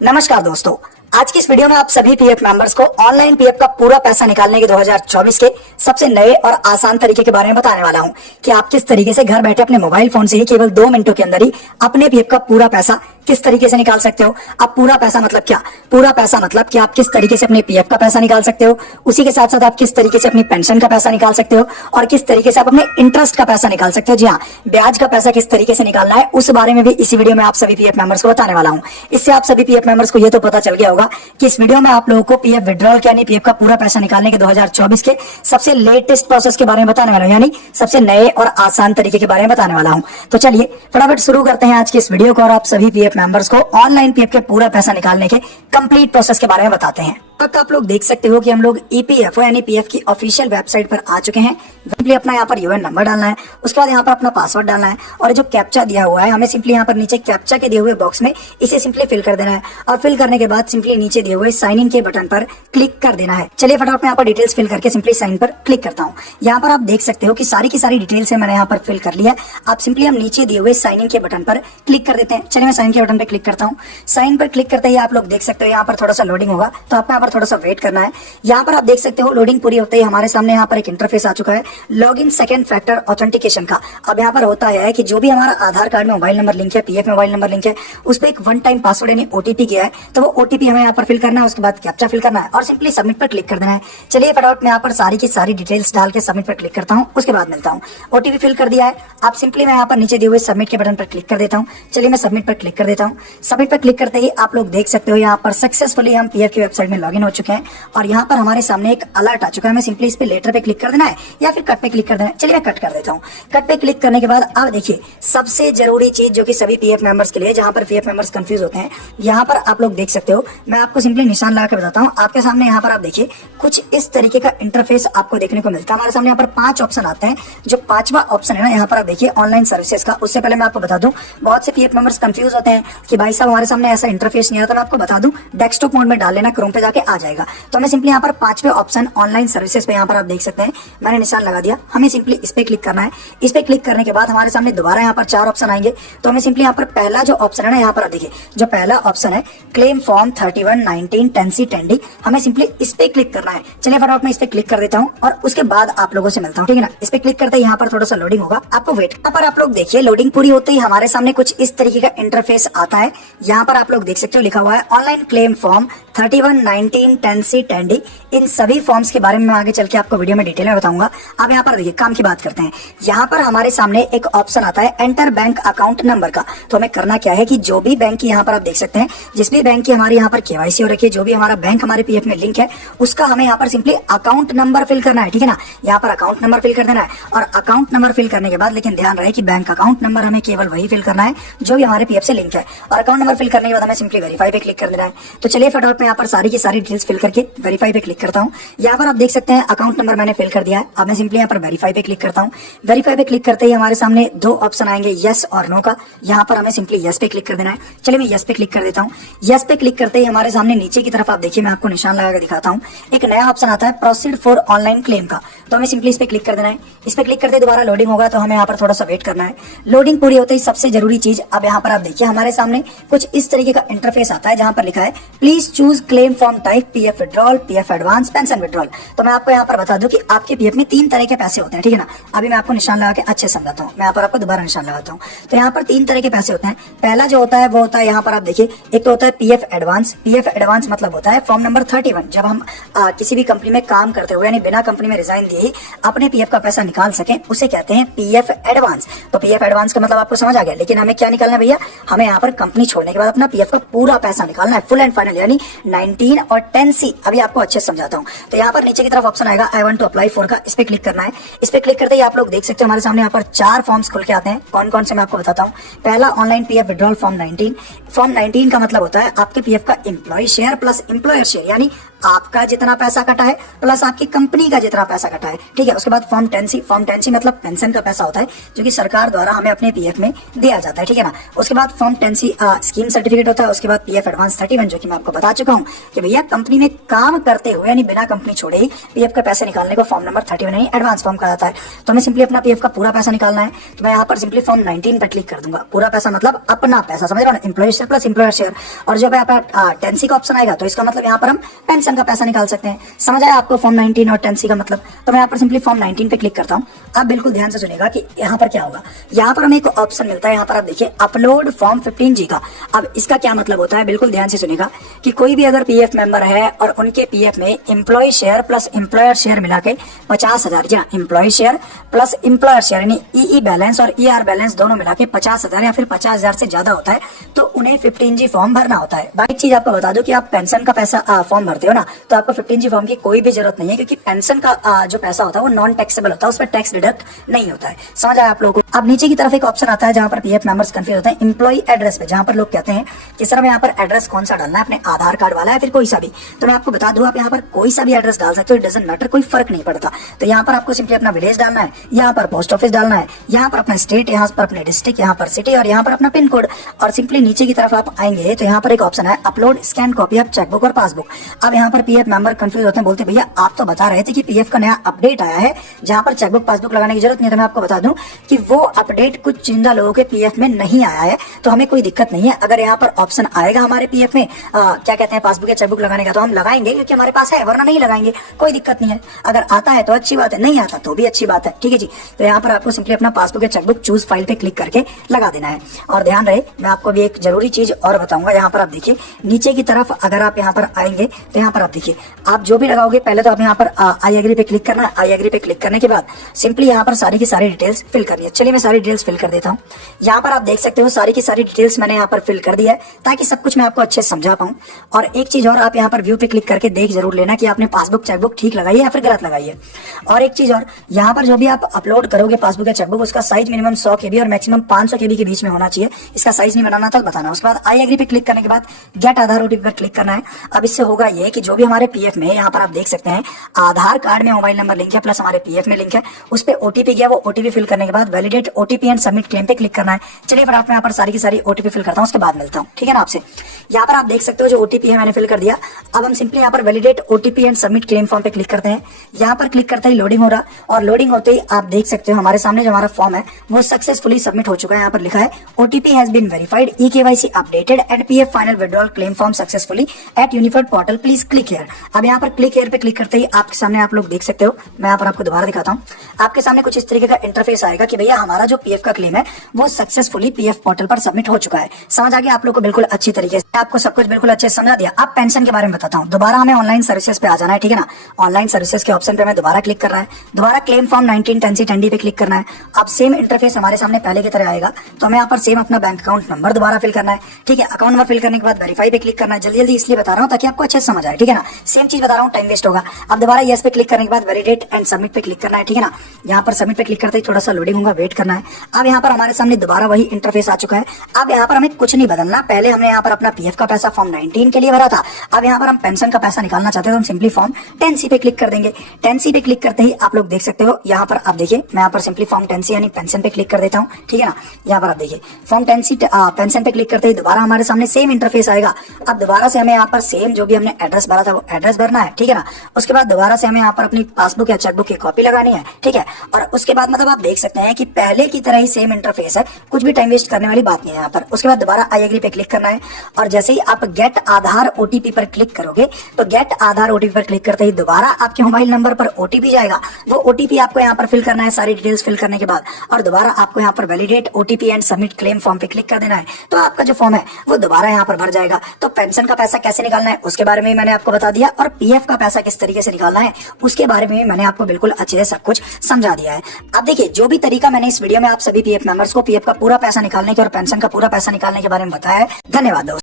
नमस्कार दोस्तों, आज की इस वीडियो में आप सभी पीएफ मेंबर्स को ऑनलाइन पीएफ का पूरा पैसा निकालने के 2024 के सबसे नए और आसान तरीके के बारे में बताने वाला हूं कि आप किस तरीके से घर बैठे अपने मोबाइल फोन से ही केवल 2 मिनटों के अंदर ही अपने पीएफ का पूरा पैसा किस तरीके से निकाल सकते हो। अब पूरा पैसा मतलब क्या? पूरा पैसा मतलब कि आप किस तरीके से अपने पीएफ का पैसा निकाल सकते हो, उसी के साथ साथ आप किस तरीके से अपनी पेंशन का पैसा निकाल सकते हो और किस तरीके से आप अपने इंटरेस्ट का पैसा निकाल सकते हो। जी हाँ, ब्याज का पैसा किस तरीके से निकालना है उस बारे में भी इसी वीडियो में आप सभी पीएफ मेंबर्स को बताने वाला हूं। इससे आप सभी पीएफ मेंबर्स को यह तो पता चल गया होगा कि इस वीडियो में आप लोगों को पीएफ विड्रॉल यानी पीएफ का पूरा पैसा निकालने के 2024 के सबसे लेटेस्ट प्रोसेस के बारे में बताने वाला हूं, यानी सबसे नए और आसान तरीके के बारे में बताने वाला हूं। तो चलिए फटाफट शुरू करते हैं आज की इस वीडियो को और आप सभी पीएफ मेंबर्स को ऑनलाइन पीएफ के पूरा पैसा निकालने के कंप्लीट प्रोसेस के बारे में बताते हैं। तक आप लोग देख सकते हो कि हम लोग ईपीएफओ यानी पीएफ की ऑफिशियल वेबसाइट पर आ चुके हैं। सिंपली अपना यहाँ पर यूएन नंबर डालना है, उसके बाद यहाँ पर अपना पासवर्ड डालना है और जो कैप्चा दिया हुआ है हमें सिंपली यहाँ पर नीचे कैप्चा के दिए हुए बॉक्स में इसे सिंपली फिल कर देना है और फिल करने के बाद सिंपली नीचे दिए हुए साइन इन के बटन पर क्लिक कर देना है। चलिए फटाफट मैं यहाँ पर डिटेल्स फिल करके सिंपली साइन पर क्लिक करता हूँ। यहाँ पर आप देख सकते हो कि सारी की सारी डिटेल्स है मैंने यहाँ पर फिल कर लिया है। आप सिंपली हम नीचे दिए हुए साइन इन के बटन पर क्लिक कर देते हैं। चलिए मैं साइन के बटन पर क्लिक करता हूँ। साइन पर क्लिक करते ही आप लोग देख सकते हो यहाँ पर थोड़ा सा लोडिंग होगा, तो आपको यहाँ पर थोड़ा सा वेट करना है। यहाँ पर आप देख सकते हो लोडिंग पूरी होते ही हमारे सामने यहाँ पर एक इंटरफेस आ चुका है लॉगिन सेकंड फैक्टर ऑथेंटिकेशन का। अब यहाँ पर होता है कि जो भी हमारा आधार कार्ड में मोबाइल नंबर लिंक है, पीएफ में मोबाइल नंबर लिंक है, उस पर एक वन टाइम पासवर्ड यानी ओटीपी किया है, तो वो ओटीपी हमें यहाँ पर फिल करना है। उसके बाद कैप्चा फिल करना है और सिंपली सबमिट पर क्लिक कर देना है। चलिए फटाफट मैं यहाँ पर सारी की सारी डिटेल्स डाल के सबमिट पर क्लिक करता हूँ, उसके बाद मिलता हूँ। ओटीपी फिल कर दिया है। आप सिंपली मैं यहाँ पर नीचे दिए हुए सबमिट के बटन पर क्लिक कर देता हूँ। चलिए मैं सबमिट पर क्लिक कर देता हूँ। सबमिट पर क्लिक करते ही आप लोग देख सकते हो यहाँ पर सक्सेसफुली हम पीएफ की वेबसाइट में लॉगिन हो चुके हैं और यहाँ पर हमारे सामने एक अलर्ट आ चुका है। हमें सिंपली इस पे लेटर पे क्लिक कर देना है या फिर कट पे क्लिक कर देना है। चलिए मैं कट कर देता हूँ। कट पे क्लिक करने के बाद अब देखिए सबसे जरूरी चीज जो कि सभी पीएफ मेंबर्स के लिए, जहां पर पीएफ मेंबर्स कंफ्यूज होते हैं, यहाँ पर आप लोग देख सकते हो। मैं आपको सिंपली निशान लगा के बताता हूँ। आपके सामने यहाँ पर आप देखिए कुछ इस तरीके का इंटरफेस आपको देखने को मिलता है। हमारे सामने यहाँ पर 5 ऑप्शन आते हैं। जो 5वां ऑप्शन है ना, यहाँ पर आप देखिए ऑनलाइन सर्विसेज का। उससे पहले मैं आपको बता दूं, बहुत से पीएफ मेंबर्स कंफ्यूज होते हैं कि भाई साहब हमारे सामने ऐसा इंटरफेस नहीं आता। मैं आपको बता दूं, डेस्कटॉप मोड में डाल लेना, क्रोम पे जाके आ जाएगा। तो हमें सिंपली यहाँ पर 5वें ऑप्शन ऑनलाइन सर्विसेज पे यहाँ पर आप देख सकते हैं मैंने निशान लगा दिया। हमें सिंपली इस पे क्लिक करना है। इस पे क्लिक करने के बाद हमारे सामने दोबारा यहाँ पर 4 ऑप्शन आएंगे। तो हमें सिंपली यहाँ पर पहला जो ऑप्शन है ना, यहाँ पर आप देखिए जो पहला ऑप्शन है क्लेम फॉर्म 3119 10C 10D, हमें सिंपली इस पे क्लिक करना है। चलिए फटाफट मैं इस पे क्लिक कर देता हूँ और उसके बाद आप लोगों से मिलता हूँ, ठीक है ना। इस पे क्लिक करते ही यहाँ पर थोड़ा सा लोडिंग होगा, आपको वेट। यहाँ पर आप लोग देखिए लोडिंग पूरी होते ही हमारे सामने कुछ इस तरीके का इंटरफेस आता है। यहाँ पर आप लोग देख सकते हो लिखा हुआ है online claim form 3119 10C 10D। इन सभी फॉर्म्स के बारे में आगे चल के आपको वीडियो में डिटेल में बताऊंगा। अब यहाँ पर देखिए काम की बात करते हैं। यहाँ पर हमारे सामने एक ऑप्शन आता है एंटर बैंक अकाउंट नंबर का। तो हमें करना क्या है कि जो भी बैंक की यहाँ पर आप देख सकते हैं, जिस भी बैंक की हमारी यहाँ पर केवाईसी हो रखी है, जो भी हमारा बैंक हमारे पीएफ में लिंक है, उसका हमें यहाँ पर सिंपली अकाउंट नंबर फिल करना है, ठीक है ना। यहाँ पर अकाउंट नंबर फिल कर देना है और अकाउंट नंबर फिल करने के बाद लेकिन ध्यान रहे कि बैंक अकाउंट नंबर हमें केवल वही फिल करना है जो भी हमारे पीएफ से लिंक है। और अकाउंट नंबर फिल करने के बाद हमें सिंपली वेरीफाई पे क्लिक कर देना है। तो चलिए फटाफट मैं यहाँ पर सारी की सारी डिटेल्स फिल करके वेरीफाई पे क्लिक करता हूँ। यहाँ पर आप देख सकते हैं अकाउंट नंबर मैंने फिल कर दिया है। अब मैं सिंपली यहाँ पर वेरीफाई पे क्लिक करता हूँ। वेरीफाई पे क्लिक करते ही हमारे सामने 2 ऑप्शन आएंगे यस और नो का। यहाँ पर हमें सिंपली यस पे क्लिक कर देना है। चलिए मैं यस पे क्लिक कर देता हूँ। यस पे क्लिक करते ही हमारे सामने नीचे की तरफ आप देखिए, मैं आपको निशान लगा के दिखाता हूँ, एक नया ऑप्शन आता है प्रोसीड फॉर ऑनलाइन क्लेम का। तो हमें सिंपली इस पे क्लिक कर देना है। इस पे क्लिक करते दोबारा लोडिंग होगा, तो हमें यहाँ पर थोड़ा सा वेट करना है। लोडिंग पूरी होते ही सबसे जरूरी चीज अब यहाँ पर आप देखिए हमारे सामने कुछ इस तरीके का इंटरफेस आता है जहाँ पर लिखा है please choose claim form type PF withdrawal, PF advance, pension withdrawal. तो मैं आपको यहाँ पर बता दूं कि आपके पीएफ में 3 तरह के पैसे होते हैं, ठीक है ना। अभी मैं आपको निशान लगा के अच्छे समझाता हूँ। मैं यहाँ पर आपको दोबारा निशान लगाता हूँ। तो यहाँ पर 3 तरह के पैसे होते हैं। पहला जो होता है वो होता है यहाँ पर आप देखिए, एक तो होता है पीएफ एडवांस। पीएफ एडवांस मतलब होता है फॉर्म नंबर 31, जब हम किसी भी कंपनी में काम करते हुए यानी बिना कंपनी में रिजाइन दिए ही अपने पीएफ का पैसा निकाल सकें, उसे कहते हैं पीएफ एडवांस। तो पीएफ एडवांस का मतलब आपको समझ आ गया। लेकिन हमें क्या निकालना है भैया, हमें यहाँ पर कंपनी छोड़ने के बाद अपना पीएफ का पूरा पैसा निकालना है, फुल एंड फाइनल, यानी 19 और 10C। अभी आपको अच्छे समझाता हूँ। तो यहाँ पर नीचे की तरफ ऑप्शन आएगा I want to apply for का, इस पे क्लिक करना है। इस पे क्लिक करते ही आप लोग देख सकते हो हमारे सामने यहाँ पर 4 फॉर्म्स खुल के आते हैं। कौन कौन से मैं आपको बताता हूँ। पहला online PF withdrawal form 19। Form 19 का मतलब होता है आपके पीएफ का employee share plus employer share, यानी आपका जितना पैसा कटा है प्लस आपकी कंपनी का जितना पैसा कटा है, ठीक है। उसके बाद फॉर्म 10C मतलब पेंशन का पैसा होता है जो कि सरकार द्वारा हमें अपने पीएफ में दिया जाता है, ठीक है ना। उसके बाद फॉर्म 10C स्कीम सर्टिफिकेट होता है। उसके बाद पीएफ एडवांस 31 जो कि मैं आपको बता चुका हूँ कि भैया कंपनी में काम करते हुए यानी बिना कंपनी छोड़े ही पीएफ का पैसे निकालने को फॉर्म नंबर 31 यानी एडवांस फॉर्म कहा जाता है। तो हमें सिंपली अपना पीएफ का पूरा पैसा निकालना है, तो मैं यहाँ पर सिंपली फॉर्म 19 पर क्लिक कर दूंगा। पूरा पैसा मतलब अपना पैसा, समझ रहे हो ना, employee share plus employer share. और जब यहाँ पर 10C का ऑप्शन आएगा तो इसका मतलब यहाँ पर हम पेंशन का पैसा निकाल सकते हैं। समझ आया आपको फॉर्म 19 और 10C का मतलब। तो मैं यहाँ पर सिंपली फॉर्म 19 पे क्लिक करता हूँ। आप बिल्कुल ध्यान से सुनिएगा कि यहाँ पर क्या होगा। यहाँ पर हमें एक ऑप्शन मिलता है, यहाँ पर आप देखिए अपलोड फॉर्म 15G का। अब इसका क्या मतलब होता है, बिल्कुल ध्यान से सुनिएगा कि कोई भी अगर पीएफ मेंबर है और उनके पीएफ में employee share plus employer share मिला के 50,000 या employee share plus employer share यानी ई बैलेंस और ER बैलेंस दोनों मिला के 50,000 या फिर 50,000 से ज्यादा होता है तो उन्हें 15G फॉर्म भरना होता है। बाकी चीज आपको बता दूं कि आप पेंशन का पैसा फॉर्म भरते हो ना, तो आपको 15G फॉर्म की कोई भी जरूरत नहीं है, क्योंकि पेंशन का जो पैसा होता है वो नॉन टैक्सेबल होता है, उस पर टैक्स डिडक्ट नहीं होता है। समझ आया आप लोगों को। अब नीचे की तरफ एक ऑप्शन आता है जहां पर पीएफ मेंबर्स कंफ्यूज होते हैं एम्प्लॉय एड्रेस पे, जहां पर लोग कहते हैं कि सर हमें यहाँ पर एड्रेस कौन सा डालना है, अपने आधार कार्ड वाला है फिर कोई सा भी। तो मैं आपको बता दूं आप यहाँ पर कोई सा भी एड्रेस डाल सकते हो, इट डजंट मैटर, कोई फर्क नहीं पड़ता। तो यहाँ पर आपको सिंपली अपना विलेज डालना है, यहाँ पर पोस्ट ऑफिस डालना है, यहाँ पर अपना स्टेट, यहाँ पर अपने डिस्ट्रिक्ट, यहाँ पर सिटी और यहाँ पर अपना पिन कोड। और सिंपली नीचे की तरफ आप आएंगे तो यहाँ पर एक ऑप्शन है upload scan copy of chequebook और पासबुक। अब यहाँ पर पीएफ मेंबर कंफ्यूज होते हैं, बोलते भैया आप तो बता रहे थे कि पीएफ का नया अपडेट आया है जहां पर चेकबुक पासबुक लगाने की जरूरत नहीं है। तो मैं आपको बता दूं कि वो अपडेट कुछ चुनिंदा लोगों के पीएफ में नहीं आया है, तो हमें कोई दिक्कत नहीं है। अगर यहाँ पर ऑप्शन आएगा हमारे पीएफ में क्या कहते हैं पासबुक या चेकबुक लगाने का, तो हम लगाएंगे क्योंकि हमारे पास है, वरना नहीं लगाएंगे, कोई दिक्कत नहीं है। अगर आता है तो अच्छी बात है, नहीं आता तो भी अच्छी बात है, ठीक है जी। तो यहाँ पर आपको सिंपली अपना पासबुक या चेकबुक चूज फाइल पे क्लिक करके लगा देना है। और ध्यान रहे मैं आपको भी एक जरूरी चीज और बताऊंगा, यहाँ पर आप देखिए नीचे की तरफ अगर आप यहाँ पर आएंगे तो यहाँ पर आप देखिए आप जो भी लगाओगे पहले तो आप यहाँ पर आई एग्री पे क्लिक करना है। आई एग्री पे क्लिक करने के बाद सिंपली यहाँ पर सारी की सारी डिटेल्स फिल करनी है। चलिए मैं सारी डिटेल्स फिल कर देता हूँ। यहाँ पर आप देख सकते हो सारी की सारी डिटेल्स मैंने यहाँ पर फिल कर दिया है ताकि सब कुछ मैं आपको अच्छे से समझा पाऊँ। और एक चीज और, आप यहाँ पर व्यू पे क्लिक करके देख जरूर लेना कि आपने पासबुक चेकबुक ठीक लगाई है या फिर गलत लगाई है। और एक चीज और, यहाँ पर जो भी आप अपलोड करोगे पासबुक या चेकबुक उसका साइज मिनिमम 100 KB और मैक्सिमम 500 KB के बीच में होना चाहिए। इसका साइज नहीं बनाना था बताना। उसके बाद आई एग्री पे क्लिक करने के बाद गेट आधार ओटीपी पर क्लिक करना है। अब इससे होगा ये कि जो भी हमारे पीएफ में यहाँ पर आप देख सकते हैं आधार कार्ड में मोबाइल नंबर लिंक है प्लस हमारे पीएफ में लिंक है, उस पर ओटीपी गया, वो ओटीपी फिल करने के बाद validate OTP and submit claim पे क्लिक करना है। चलिए पर आप यहाँ पर सारी की सारी ओटीपी फिल करता हूँ, उसके बाद मिलता हूँ, ठीक है ना आपसे। यहाँ पर आप देख सकते हो जो ओटीपी है मैंने फिल कर दिया। अब हम सिंपली यहाँ पर validate OTP and submit claim form पे क्लिक करते हैं। यहाँ पर क्लिक करते ही लोडिंग हो रहा, और लोडिंग होते ही आप देख सकते हो हमारे सामने जो हमारा फॉर्म है वो सक्सेसफुली सबमिट हो चुका है। यहाँ पर लिखा है OTP has been verified, e KYC updated and PF final withdrawal claim form successfully at unified portal, please click here. अब यहाँ पर क्लिक हियर पे क्लिक करते ही आपके सामने आप लोग देख सकते हो, मैं यहाँ पर आपको दोबारा दिखाता हूँ। आपके सामने कुछ इस तरीके का इंटरफेस आएगा कि भैया हमारा जो पीएफ का क्लेम है वो सक्सेसफुली पीएफ पोर्टल पर सबमिट हो चुका है। समझ आ गया आप लोग को बिल्कुल अच्छी तरीके से, आपको सब कुछ बिल्कुल अच्छे से समझा दिया। अब पेंशन के बारे में बताता हूँ। दोबारा हमें ऑनलाइन सर्विसेज पे आ जाना है, ठीक है ना। ऑनलाइन सर्विसेज के ऑप्शन पे हमें दोबारा क्लिक करना है, दोबारा क्लेम फॉर्म 19 10C 10D पे क्लिक करना है। अब सेम इंटरफेस हमारे सामने पहले की तरह आएगा, तो हमें यहाँ पर सेम अपना बैंक अकाउंट नंबर दोबारा फिल करना है, ठीक है। अकाउंट नंबर फिल करने के बाद वेरीफाई पे क्लिक करना है। जल्दी जल्दी इसलिए बता रहा हूँ ताकि आपको अच्छे से समझ आए, ठीक है ना। सेम चीज बता रहा हूँ, टाइम वेस्ट होगा। अब दोबारा यस पे क्लिक करने के बाद वैलिडेट एंड सबमिट पे क्लिक करना है, ठीक है ना। यहाँ पर सबमिट पे क्लिक करते ही थोड़ा सा लोडिंग होगा, वेट करना है। अब यहाँ पर हमारे सामने दोबारा वही इंटरफेस आ चुका है। अब यहाँ पर हमें कुछ नहीं बदलना, पहले हमने यहाँ पर अपना पीएफ का पैसा फॉर्म 19 के लिए भरा था, अब यहाँ पर हम पेंशन का पैसा निकालना चाहते हैं तो हम सिंपली फॉर्म 10C पे क्लिक कर देंगे। 10C पे क्लिक करते ही आप लोग देख सकते हो यहाँ पर आप देखिए मैं यहाँ पर सिंपली फॉर्म 10C यानी पेंशन पे क्लिक कर देता हूँ, ठीक है ना। यहाँ पर आप देखिए फॉर्म 10C पेंशन पे क्लिक करते ही दोबारा हमारे सामने सेम इंटरफेस आएगा। अब दोबारा से हमें यहाँ पर सेम जो भी हमने एड्रेस भरा था वो एड्रेस भरना है, ठीक है ना। उसके बाद दोबारा से हमें यहाँ पर अपनी पासबुक या चेकबुक की कॉपी लगानी है, ठीक है। और उसके बाद मतलब आप देख सकते हैं कि पहले की तरह ही सेम इंटरफेस है, कुछ भी टाइम वेस्ट करने वाली बात नहीं है यहाँ पर। उसके बाद दोबारा आई एग्री पे क्लिक करना है, और जैसे ही आप गेट आधार ओटीपी पर क्लिक करोगे तो गेट आधार ओटीपी पर क्लिक करते ही दोबारा आपके मोबाइल नंबर पर ओटीपी जाएगा। वो ओटीपी आपको यहाँ पर फिल करना है सारी डिटेल्स फिल करने के बाद, और दोबारा आपको यहाँ पर validate OTP and submit claim form पे क्लिक कर देना है। तो आपका जो फॉर्म है वो दोबारा यहाँ पर भर जाएगा। तो पेंशन का पैसा कैसे निकालना है उसके बारे में मैंने आपको बता दिया, और पीएफ का पैसा किस तरीके से निकालना है उसके बारे में मैंने आपको बिल्कुल अच्छे से सब कुछ समझा दिया है। अब देखिए जो भी तरीका मैंने इस वीडियो में आप सभी पीएफ मेंबर्स को पीएफ का पूरा पैसा निकालने के और पेंशन का पूरा पैसा निकालने के बारे में बताया है। धन्यवाद दोस्तों।